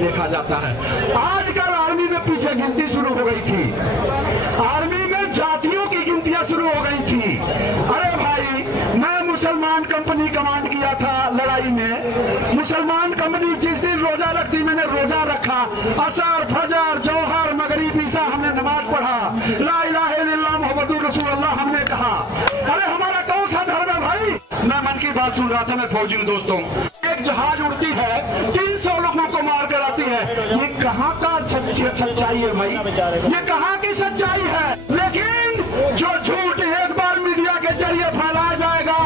देखा जाता है। आजकल आर्मी में पीछे गिनती शुरू हो गई थी, आर्मी में जातियों की गिनतियां शुरू हो गई थी। अरे भाई, मैं मुसलमान कंपनी कमांड किया था लड़ाई में। मुसलमान कंपनी जिस दिन रोजा रखती, मैंने रोजा रखा, असर फजर जौहर मगरिब ईसा हमने नमाज पढ़ा, ला इलाहा इल्लल्लाह मुहम्मदुर रसूलुल्लाह हमने कहा। अरे हमारा कौन सा धर्म है भाई? मैं मन की बात सुन रहा था, मैं फौजी हूं दोस्तों। एक जहाज उड़ती है, 300 लोगों को मार कर आती है। ये कहाँ का सच्चाई है भाई? ये कहाँ की सच्चाई है? लेकिन जो झूठ एक बार मीडिया के जरिए फैलाया जाएगा,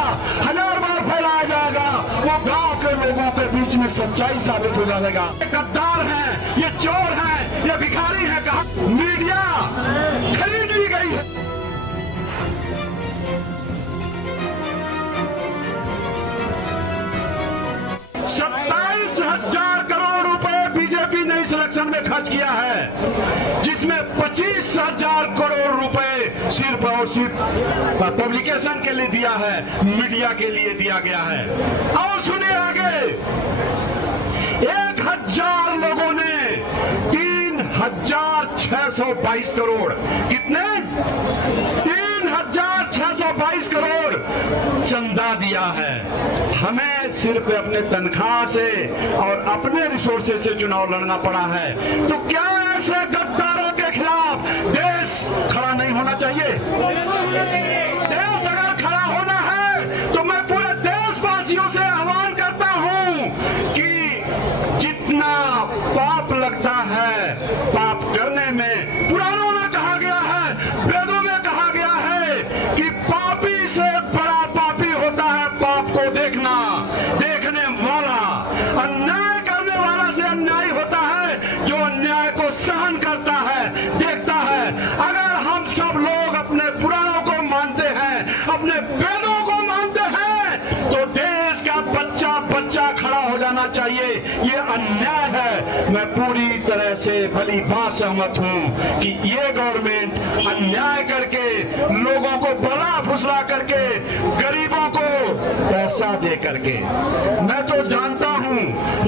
1000 बार फैलाया जाएगा, वो गांव के लोगों के बीच में सच्चाई साबित हो जाएगा। ये गद्दार हैं, ये चोर हैं, ये भिखारी हैं। कहा मीडिया खरीद ली गई है। बीजेपी ने इस इलेक्शन में खर्च किया है, जिसमें 25,000 करोड़ रुपए सिर्फ और सिर्फ पब्लिकेशन के लिए दिया है, मीडिया के लिए दिया गया है। और सुनिए आगे, 1000 लोगों ने 3,622 करोड़, कितने? 3,622 करोड़ चंदा दिया है। हमें सिर्फ अपने तनख्वाह से और अपने रिसोर्सेज से चुनाव लड़ना पड़ा है। तो क्या ऐसे गद्दारों के खिलाफ देश खड़ा नहीं होना चाहिए? देश अगर खड़ा होना है तो मैं पूरे देशवासियों से आह्वान करता हूं कि जितना पाप लगता है पाप करने में, पुराणों में कहा गया है, वेदों में कहा गया है कि पापी से बड़ा पापी होता है पाप को देखने वाला। अन्याय करने वाला से अन्याय होता है जो अन्याय को सहन करता है, देखता है। अगर हम सब लोग अपने पुराणों को मानते हैं, अपने वेदों को मानते हैं, तो देश का बच्चा बच्चा खड़ा हो जाना चाहिए। ये अन्याय है। मैं पूरी तरह से भली बात सहमत हूं कि ये गवर्नमेंट अन्याय करके, लोगों को भला फुसला करके, गरीबों को पैसा दे करके, मैं तो जानता हूं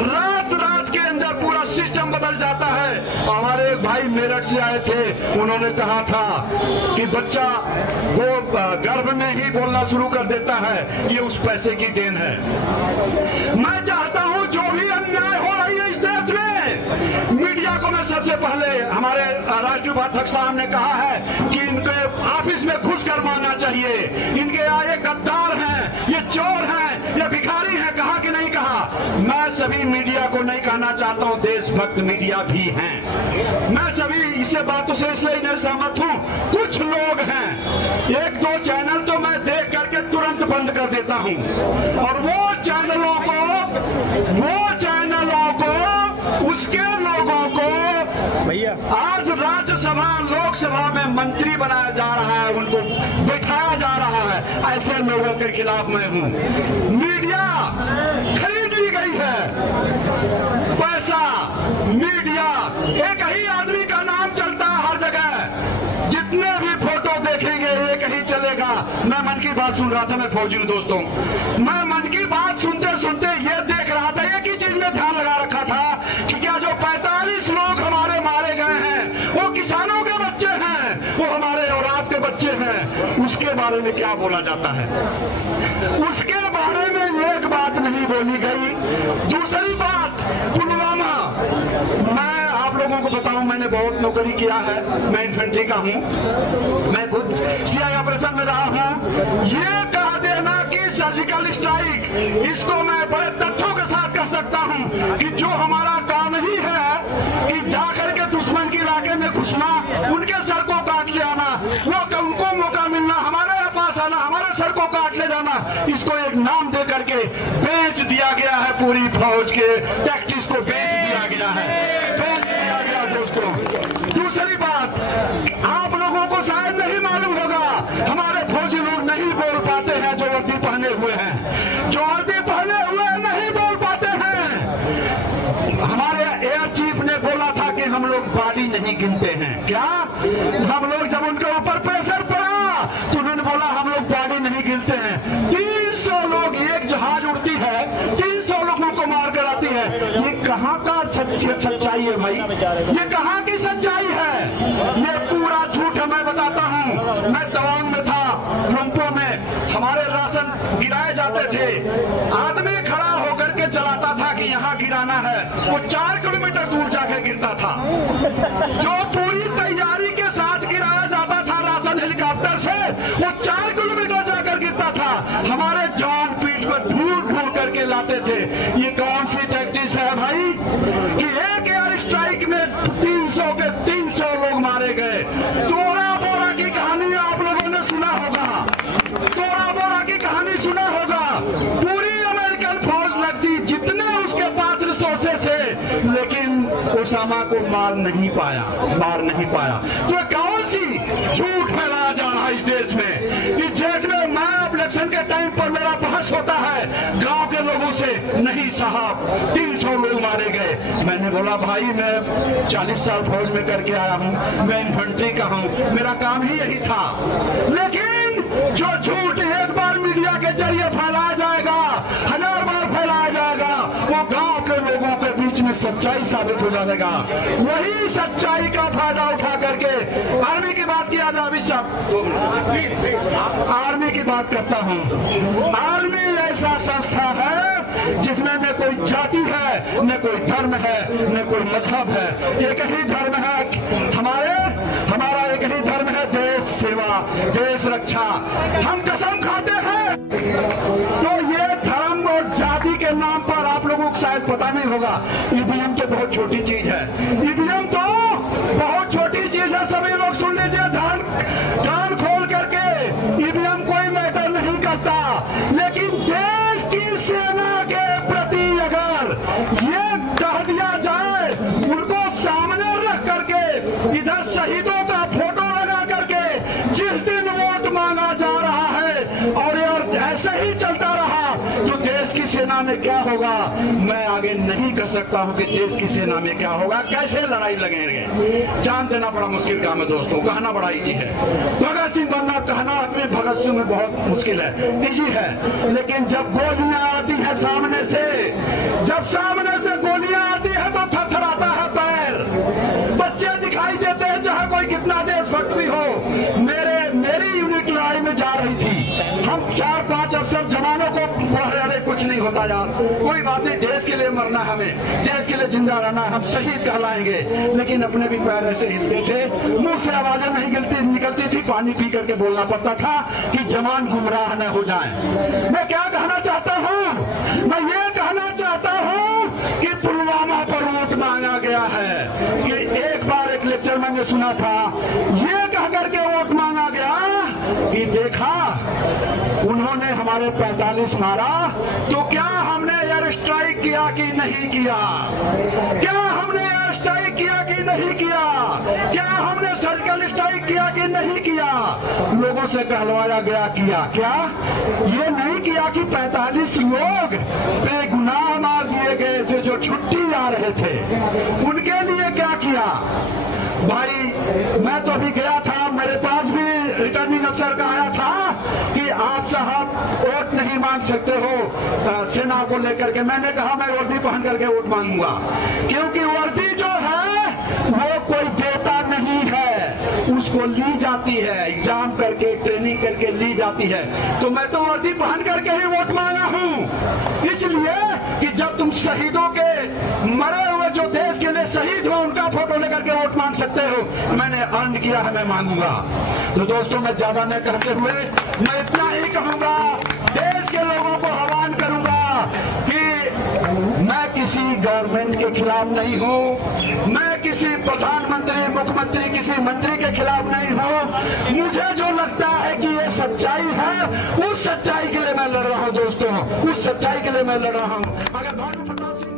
रात रात के अंदर पूरा सिस्टम बदल जाता है। हमारे एक भाई मेरठ से आए थे, उन्होंने कहा था कि बच्चा वो गर्भ में ही बोलना शुरू कर देता है, ये उस पैसे की देन है। मैं चाहता हूं जो भी अन्याय हो रही है इस देश में, मीडिया को मैं सबसे पहले, हमारे राष्ट्रीय उपाध्यक्ष साहब ने कहा है कि इनके ऑफिस में घुसकर मारना चाहिए। इनके यहाँ ये गद्दार हैं, ये चोर हैं, ये भिखारी हैं। कहा कि नहीं कहा? मैं सभी मीडिया को नहीं कहना चाहता हूँ, देशभक्त मीडिया भी हैं। मैं सभी इससे बातों से इसलिए नहीं सहमत हूँ। कुछ लोग हैं, 1-2 चैनल तो मैं देख करके तुरंत बंद कर देता हूँ, और वो चैनलों को उसके लोगों को भैया आज राज्यसभा लोकसभा में मंत्री बनाया जा रहा है, उनको बैठाया जा रहा है। ऐसे लोगों के खिलाफ मैं हूँ। मीडिया खरीद ली गई है, पैसा, मीडिया, एक ही आदमी का नाम चलता है हर जगह। जितने भी फोटो देखेंगे एक ही चलेगा। मैं मन की बात सुन रहा था, मैं फौजी हूं दोस्तों। मैं मन की बात सुनते सुनते ये देख रहा था, एक ही चीज में ध्यान लगा रखा था कि क्या जो 45 लोग हमारे मारे गए हैं वो किसानों के बच्चे हैं, वो हमारे औलाद के बच्चे हैं, उसके बारे में क्या बोला जाता है? उसके बारे में एक बात नहीं बोली गई। दूसरी बात, पुलवामा, मैं आप लोगों को बताऊं, मैंने बहुत नौकरी किया है, मैं इन्फेंट्री का हूं, मैं खुद सीआई ऑपरेशन में रहा हूं। ये कह देना कि सर्जिकल स्ट्राइक, इसको मैं बड़े तथ्यों के साथ कह सकता हूं कि जो हमारा काम ही है कि जाकर के दुश्मन के इलाके में घुसना, उनके सर को काट ले आना, वो उनको मौका मिलना, हमारे पास आना, हमारे सर को काट ले जाना, इसको एक नाम दे करके बेच दिया गया है। पूरी फौज के टैक्टिस को बेच दिया गया है, बेच दिया गया दोस्तों। दूसरी बात, आप लोगों को शायद नहीं मालूम होगा, हमारे फौजी लोग नहीं बोल पाते हैं, जो वर्दी पहने हुए हैं, जो वर्दी पहने हुए नहीं बोल पाते हैं। हमारे एयर चीफ ने बोला था कि हम लोग बॉडी नहीं गिनते हैं। क्या हम लोग, जब उनके ऊपर प्रेशर पड़ा तो उन्होंने बोला हम लोग बॉडी नहीं गिनते हैं। 300 लोग, एक जहाज उड़ती है, 300 लोगों को मार कर आती है। ये कहाँ का सच्चाई है भाई? ये कहाँ की सच्चाई है? ये पूरा झूठ है। मैं बताता हूँ, मैं तवांग में था, लुम्पो में हमारे राशन गिराए जाते थे। आदमी खड़ा होकर के चलाता था कि यहाँ गिराना है, वो 4 किलोमीटर दूर जाकर गिरता था। जो पूरी तैयारी के साथ गिराया जाता था राशन हेलीकॉप्टर से, वो 4 किलोमीटर जाकर गिरता था। हमारे जवान पीठ पर ढूंढ ढूंढ करके लाते थे। ये कौन सी टैक्टिस है भाई कि एक एयर स्ट्राइक में 300 के 300 लोग मारे गए? तोरा बोरा की कहानी आप लोगों ने सुना होगा, तोरा बोरा की कहानी सुना होगा। पूरी अमेरिकन फौज लगती, जितने उसके पास रिसोर्सेस है, लेकिन ओसामा को मार नहीं पाया। तो कौन सी झूठ फैलाया जा रहा है इस देश में? इस देश में मैं इलेक्शन के टाइम पर मेरा बहस होता है गांव के लोगों से, नहीं साहब 300 लोग मारे गए। मैंने बोला भाई मैं 40 साल फौज में करके आया हूं, मैं इन्फेंट्री का हूं, मेरा काम ही यही था। लेकिन जो झूठ एक बार मीडिया के जरिए फैलाया जाएगा, 1000 बार फैलाया जाएगा, वो गांव के लोगों के बीच में सच्चाई साबित हो जाएगा। वही सच्चाई का फायदा उठा करके आर्मी की बात किया जाए। अभी आर्मी की बात करता हूं। आर्मी ऐसा संस्था है जिसमें न कोई जाति है, न कोई धर्म है, न कोई मजहब है। एक ही धर्म है हमारा एक ही धर्म है, देश सेवा, देश रक्षा। हम कसम खाते हैं। तो ये धर्म और जाति के नाम पर आप लोगों को शायद पता नहीं होगा, ईवीएम तो बहुत छोटी चीज है। ईवीएम तो बहुत छोटी चीज है। सभी लोग सुन लीजिए, कान खोल करके, ईवीएम कोई मैटर नहीं करता। लेकिन देश की सेना के प्रति अगर ये कह दिया जाए, उनको सामने रख करके, इधर शहीदों का फोटो लगा करके जिस दिन वोट मांगा जा रहा है और ऐसे ही चलता रहा, तो देश की सेना में क्या होगा मैं आगे नहीं कर सकता हूं कि देश की सेना में क्या होगा, कैसे लड़ाई लगेंगे। जान देना बड़ा मुश्किल काम है दोस्तों, कहना बड़ा इजी है। भगत सिंह बनना कहना अपने भगत सिंह में बहुत मुश्किल है, इजी है। लेकिन जब गोलियां आती है सामने से, जब सामने से गोलियां आती है तो थरथराता है पैर। बच्चे दिखाई देते हैं, चाहे कोई कितना देशभक्त भी हो। मेरी यूनिट लड़ाई में जा रही थी, हम 4-5 अफसर जवानों को, अरे कुछ नहीं होता यार, कोई बात नहीं, देश के लिए मरना है हमें, देश के लिए जिंदा रहना है, हम शहीद कहलाएंगे। लेकिन अपने भी पैर ऐसे हिलते थे, मुंह से आवाजें नहीं निकलती थी, पानी पी करके बोलना पड़ता था कि जवान गुमराह न हो जाएं। मैं क्या कहना चाहता हूँ? मैं ये कहना चाहता हूँ कि पुलवामा पर वोट मांगा गया है कि एक बार एक लेक्चर मैंने सुना था, ये कह करके वोट मांगा गया कि देखा उन्होंने हमारे 45 मारा, तो क्या हमने एयर स्ट्राइक किया कि नहीं किया? क्या हमने एयर स्ट्राइक किया कि नहीं किया? क्या हमने सर्जिकल स्ट्राइक किया कि नहीं किया? लोगों से कहलवाया गया किया। क्या ये नहीं किया कि 45 लोग बेगुनाह मार दिए गए थे जो छुट्टी आ रहे थे, उनके लिए क्या किया? भाई मैं तो अभी गया था, मेरे पास भी रिटर्निंग अफसर का आया था कि आप साहब वोट नहीं मांग सकते हो सेना को लेकर के। मैंने कहा मैं वर्दी पहन करके वोट मांगूंगा, क्योंकि वर्दी जो है वो कोई देता नहीं है, उसको ली जाती है, एग्जाम करके ट्रेनिंग करके ली जाती है। तो मैं तो वर्दी पहन करके ही वोट मांगा हूँ, इसलिए कि जब तुम शहीदों के मरे हुए जो देश के लिए शहीद हो उनका फोटो लेकर के वोट मांग सकते हो। मैंने अर्न किया है, मैं मांगूंगा। तो दोस्तों मैं ज्यादा न करते हुए मैं इतना ही कहूंगा, देश के लोगों को आह्वान करूंगा कि मैं किसी गवर्नमेंट के खिलाफ नहीं हूं, मैं किसी प्रधानमंत्री मुख्यमंत्री किसी मंत्री के खिलाफ नहीं हूं। मुझे जो लगता है कि ये सच्चाई है, उस सच्चाई के लिए मैं लड़ रहा हूं दोस्तों, उस सच्चाई के लिए मैं लड़ रहा हूं। अगर